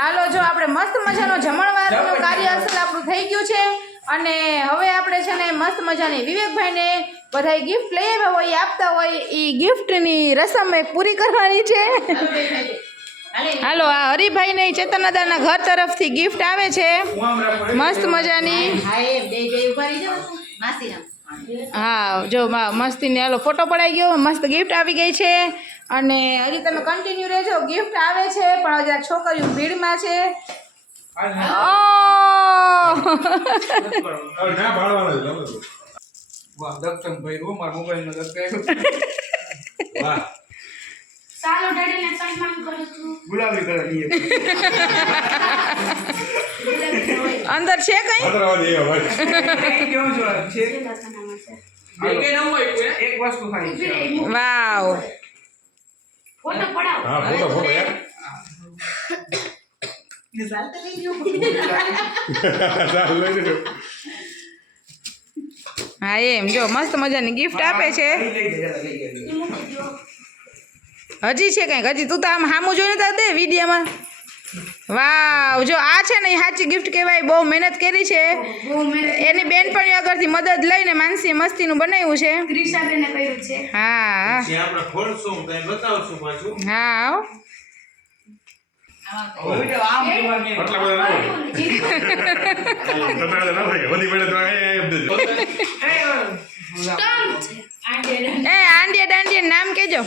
હાલો જો આપણે મસ્ત મજાનો જમણવારનો કાર્ય અસલ આપણું થઈ ગયું છે અને હવે આપણે છે ને મસ્ત મજાની વિવેકભાઈને બધાય ગિફ્ટ લઈ આવ્યા હોય આપતા હોય એ ગિફ્ટની રસમ એક પૂરી કરવાની છે હાલો આ હરિભાઈને ચેતનદાદાના ઘર તરફથી ગિફ્ટ આવે છે મસ્ત મજાની હા જો મસ્તીને હાલો ફોટો પડાઈ ગયો મસ્ત ગિફ્ટ આવી ગઈ છે અને હજી તમે કન્ટિન્યુ રહેજો ગિફ્ટ આવે છે પણ હજી છોકરીઓ ભીડમાં છે અંદર છે કઈ વાવ ફોટો પડાવ હા ફોટો યાર હા એમ જો મસ્ત મજાની ગિફ્ટ આપે છે હજી છે કંઈક હજી તું તો આમ સામું જોઈને તો દે વિડીયોમાં વાવ જો આ છે ને એ સાચી ગિફ્ટ કહેવાય બહુ મહેનત કરી છે એની બેનપણીઓ આગળથી મદદ લઈને માનસી મસ્તીનું બનાવ્યું છે હા હા એ આંડિયા દાંડિયા નામ કેજો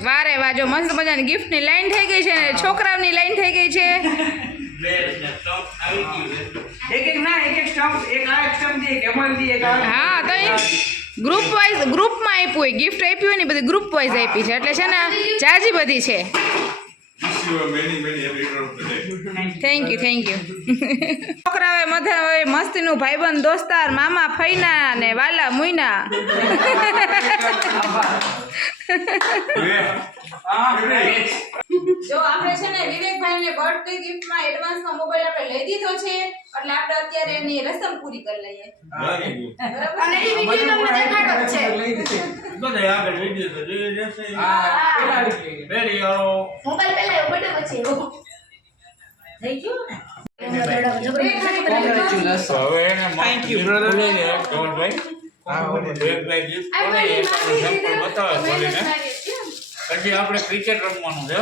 વારે વાહ જો મસ્ત મજાની ગિફ્ટની લાઈન થઈ ગઈ છે ને છોકરાઓની લાઈન થઈ ગઈ છે હા તો ગ્રુપ વાઇઝ ગ્રુપમાં આપ્યું હોય ગિફ્ટ આપ્યું હોય ને બધી ગ્રુપ વાઇઝ આપી છે એટલે છે ને જાજી બધી છે થેન્ક યુ છોકરાઓએ મધા મસ્તીનું ભાઈબંધ દોસ્તાર મામા ફઈના ને વાલા મુઈના જો આપણે છે ને વિવેકભાઈને બર્થડે ગિફ્ટમાં એડવાન્સમાં મોબાઈલ આપણે લઈ દીધો છે એટલે આપણે અત્યારે એની રસમ પૂરી કરી લઈએ અને એ વિડિયો તમને દેખાડો છે બધા આગળ વિડિયો તો જોઈ જશે હા રેડી આવો મોબાઈલ પહેલા એવું બટે પછી થઈ ગયું ને થેન્ક યુ ભાઈ પછી આપણે ક્રિકેટ રમવાનું છે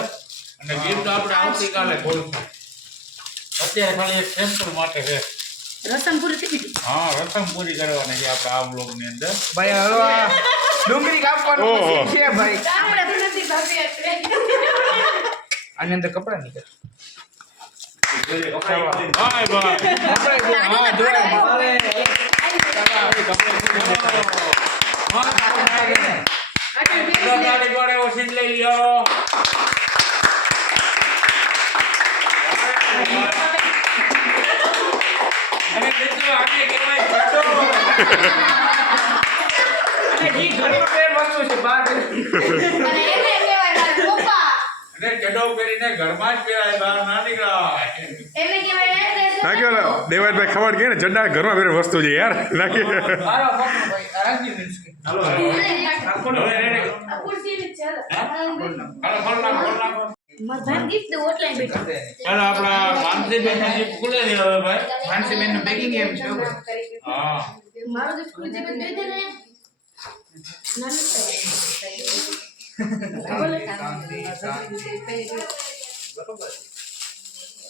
અને ગિફ્ટ આપણે આવતીકાલે ખોલશું અત્યારે ખાલી એક સેમ્પલ માટે છે રસમ પૂરી થઈ ગઈ હા રસમ પૂરી કરવાની છે આપણે આ બ્લોગ ની અંદર ભાઈ હળવા ડુંગળી કાપવાનું છે ભાઈ આપણે નથી ભાભી એટલે આની અંદર કપડા નીકળે બાય બાય હા જોડે ગાડી ગોળે ઓછી લઈ લ્યો અને મિત્રો આને કહેવાય ફોટો જી ઘણી બે વસ્તુ છે બહાર અને એને કહેવાય પપ્પા અને ચડો કરીને ઘરમાં જ પહેરાય બહાર ના નીકળાય એને કહેવાય ના કે દેવાયભાઈ ખબર કે ને જડા ઘરમાં બેરે વસ્તુ છે યાર નાખી મારો ફોટો ભાઈ આરામથી મિલશે હાલો હવે રેડી આ કુર્સી ની છે હાલો બોલ નાખો મજાન ગિફ્ટ ઓટલાઈન બેઠા ચાલો આપણા માનસીબેન ની જીપ ખુલે છે હવે ભાઈ માનસીબેન નું પેકિંગ એમ છે હા મારો જે સ્કૂલ જે બે દે ને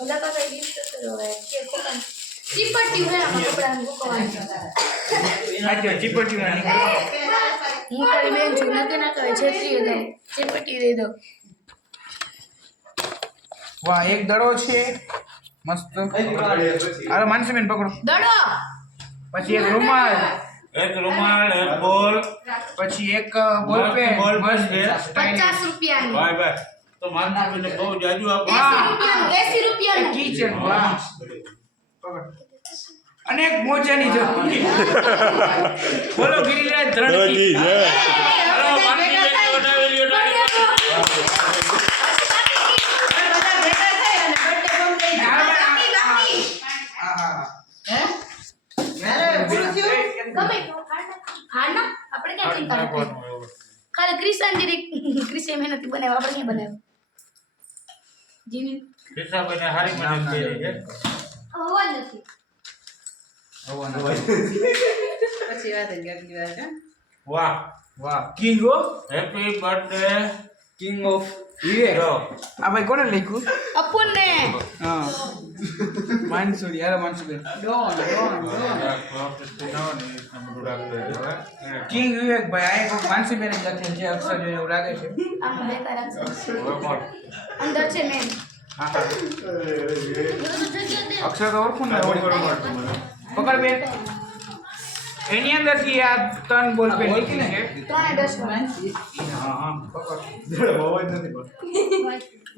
ઓલા પાસે ગિફ્ટ કરો કે કોણ ચીપટી હોય આ કપડા મૂકવાની આજો ચીપટી માં નીકળે હું કરી બેન છું નકે ના કરે છેત્રી દો ચીપટી દે દો વાહ એક દડો છે મસ્ત હાલો માનસીબેન પકડો દડો પછી એક રૂમાલ એક રૂમાલ એક બોલ પછી એક બોલ પેન બોલ મસ્ત છે 50 રૂપિયાની ભાઈ ભાઈ તો માનસીબેન બહુ જાજુ આપો 80 રૂપિયાનું કિચન વાહ પકડ અને એક મોજાની જરૂર બોલો ગિરિરાજ ધરણકી હાલો માનસીબેન બનાવેલી ગમે તો ખાના આપણે ક્યાં ચિંતા નથી ખાલી ક્રિશ્ચન જીરી ક્રિશે મહેનતથી બનાવ્યો આપણે ક્યાં બનાવ્યો જીની હિસાબે હારી મહેનત કરી છે હવા નથી પછી વાત જ આગલી વાત હા વાહ વાહ king of happy birthday king of Vivek આ ભાઈ કોને લખ્યું અપુનને હા માનસુરી યાર માનસુરી કિંગ વિવેક ભાઈ આ એક માનસીબેન જ લખેલ છે અક્ષર જોઈને એવું લાગે છે આમાં બેકાર અક્ષર અંદર છે મેન હા હા અક્ષર તો ઓળખું ને પકડ બેન એની અંદર થી આ ત્રણ બોલ પેન લીધી છે ત્રણે 10 હા હા પકડ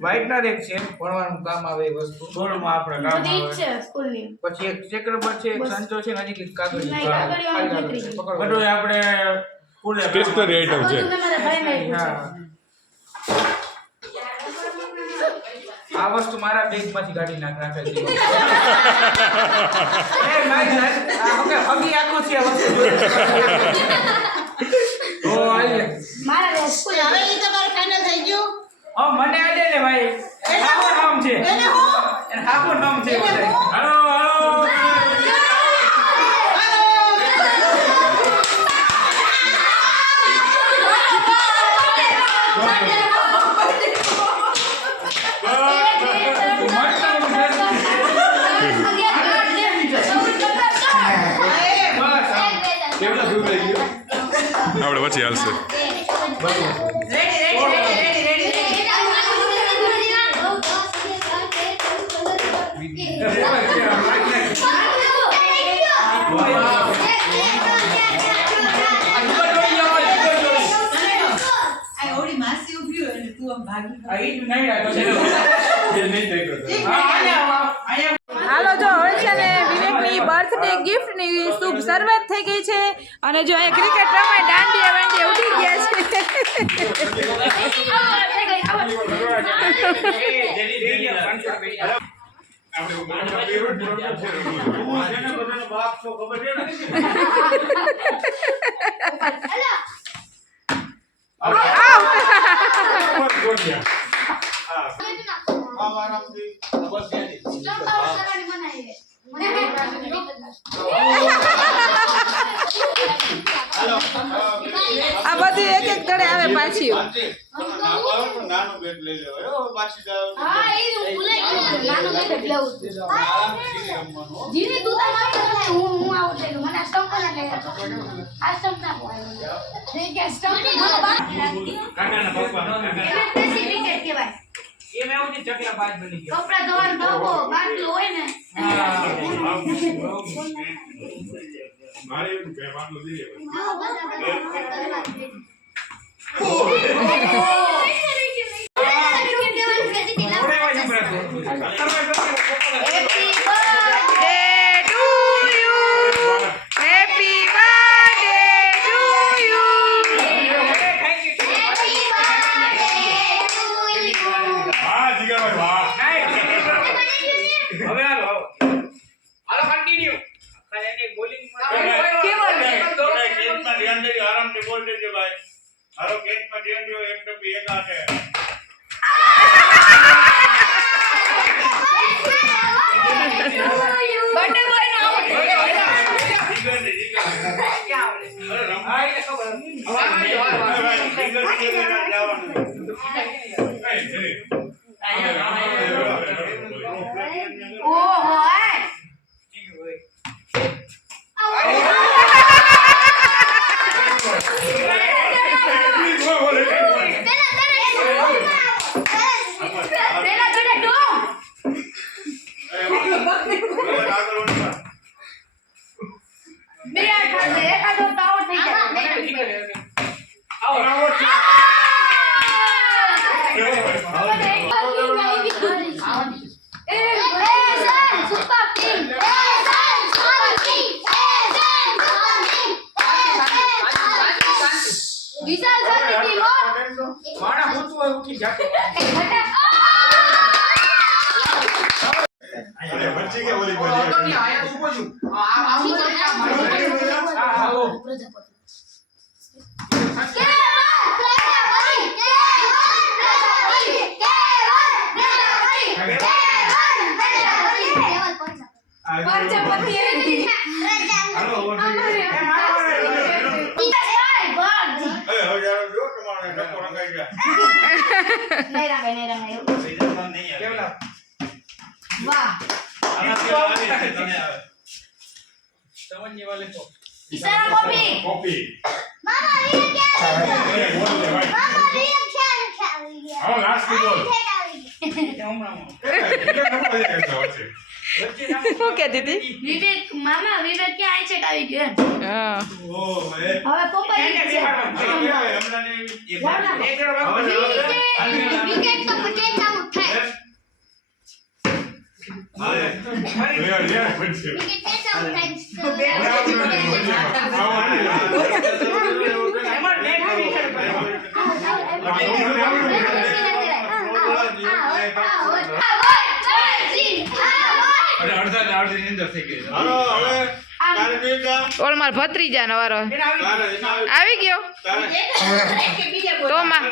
વ્હાઇટનર એક છે ભણવાનું કામ આવે એ વસ્તુ સ્કૂલમાં આપણે કામ બધી આવે છે સ્કૂલની પછી એક ચેકરબોર્ડ છે એક સંચો છે નજીક એક કાગળ નહીં, કાગળિયો આમ નીકળી ગઈ. પકડ બધું આપણે સ્કૂલે સ્ટેશનરી આઈટમ છે બધું મેં મારા ભાઈને આપ્યું હા આ વસ્તુ મારા બેગમાંથી કાઢી રાખેલ છે એ ભાઈ આ ઓકે હગી આખું છે આ વસ્તુ ઓ આલે છે મારા સ્કૂલ હવે ઈ તમારે ફાઇનલ થઈ ગયું ઓ મને આડે ને ભાઈ આખું નામ છે એને હું આખું નામ છે ભાઈ હાલો આપણે પછી હાલશે આ ઈ જ નહીં રાખો છે હાલો જો હવે છે ને વિવેકની બર્થડે ગિફ્ટની શુભ શરૂઆત થઈ ગઈ છે અને જો અહીંયા ક્રિકેટ રમાય દાંડિયા વાંડિયા ઉડી ગયા આ બધી એક એક દડે આવે પાછી નાનો બેટ લઈ લેવાય પાછી હા એ ભૂલાઈ ગયું નાનો બેટ લેવું જીની તું તમારે હું આવું થઈ મને આ સ્ટમ્પ ના લે આ સ્ટમ્પ ના બોલ નહીં કે સ્ટમ્પ મને બાદ કાકાના પપ્પા એને દેશી ક્રિકેટ કહેવાય એ મેં ઉની ચકલા બાજ બની ગયો કપડા ધોવાનો ઢોકો બાંધલો હોય ને મારે એવું કહેવાનું નથી હેપી બર્થડે ટુ યુ હા જીગાભાઈ વાહ હવે હાલો કન્ટિન્યુ ખાલી બોલિંગ કેસમાં ધ્યાન દેજો આરામથી બોલ દેજો ભાઈ હાલો કેસમાં ધ્યાન દેજો એક ટપી એક હાથે બર્થડે બોય નો ઓહો પેલા તને ડો બે આ ખાતે એકાદો તાવ થઈ જાય વિશાલ સાથી ટીમ માણા ભૂતું હોય ઉઠી જાતો બચી ગયા ઓલી નહીં આયા શું બોલ્યું પ્રજાપતિ કઈ જા. નહીં રમે એવું. બીજા પણ નહીં આવે. કેવલા વાહ આનાથી આવી રીતે તને આવે. સમજને વાલે તો ઈશારા કોપી કોપી. મામા વીર ક્યાં એ બોલ દે ભાઈ. મામા વીર ક્યાં આવી ગયા હાલો લાસ્ટ કી બોલ. હમણાં એટલે નંબર દે કરતો છે. વચ્ચે નામ શું કહેતી હતી? વિવેક મામા વિવેક ક્યાં આઈ છે આવી ગયો હા ઓ હે. હવે પપ્પા એને ઈ છે બેહાડવાનું છે. હમણાં ને એક વાહ. એક જણો બાકી હવે છે. વિકેટ તો 50 આઉટ થાય હાલે. ફરી લે લે બનશે. વિકેટ આઉટ થાય એમાં નેટ કરી છે અરે અડધી નીંદર થઈ ગઈ હાલો હવે તારે જોઈ જા. ઓલ માર ભત્રીજાનો વારો એને આવી તારે એના આવી ગયો તારે તો માં